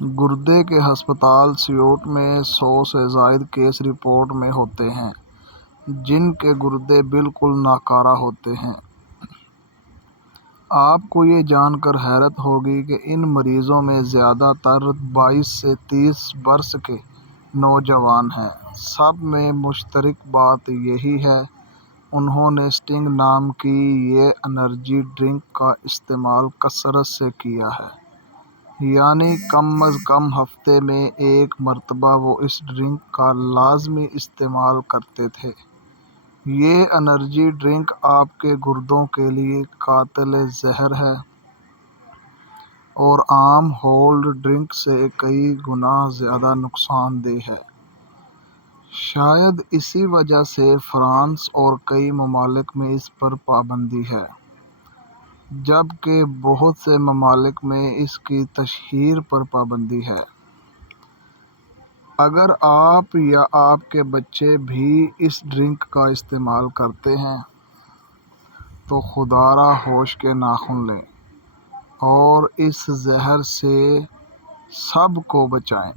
گردے کے ہسپتال سیوٹ میں 100 سے زائد کیس رپورٹ میں ہوتے ہیں جن کے گردے بالکل ناکارہ ہوتے ہیں۔ آپ کو یہ جان کر حیرت ہوگی کہ ان مریضوں میں زیادہ تر 22 سے 30 برس کے نوجوان ہیں۔ سب میں مشترک بات یہی ہے، انہوں نے اسٹنگ نام کی یہ انرجی ڈرنک کا استعمال کثرت سے کیا ہے، یعنی کم از کم ہفتے میں 1 مرتبہ وہ اس ڈرنک کا لازمی استعمال کرتے تھے۔ یہ انرجی ڈرنک آپ کے گردوں کے لیے قاتل زہر ہے اور عام ہولڈ ڈرنک سے کئی گنا زیادہ نقصان دہ ہے۔ شاید اسی وجہ سے فرانس اور کئی ممالک میں اس پر پابندی ہے، جبکہ بہت سے ممالک میں اس کی تشہیر پر پابندی ہے۔ اگر آپ یا آپ کے بچے بھی اس ڈرنک کا استعمال کرتے ہیں تو خدا را ہوش کے ناخن لیں اور اس زہر سے سب کو بچائیں۔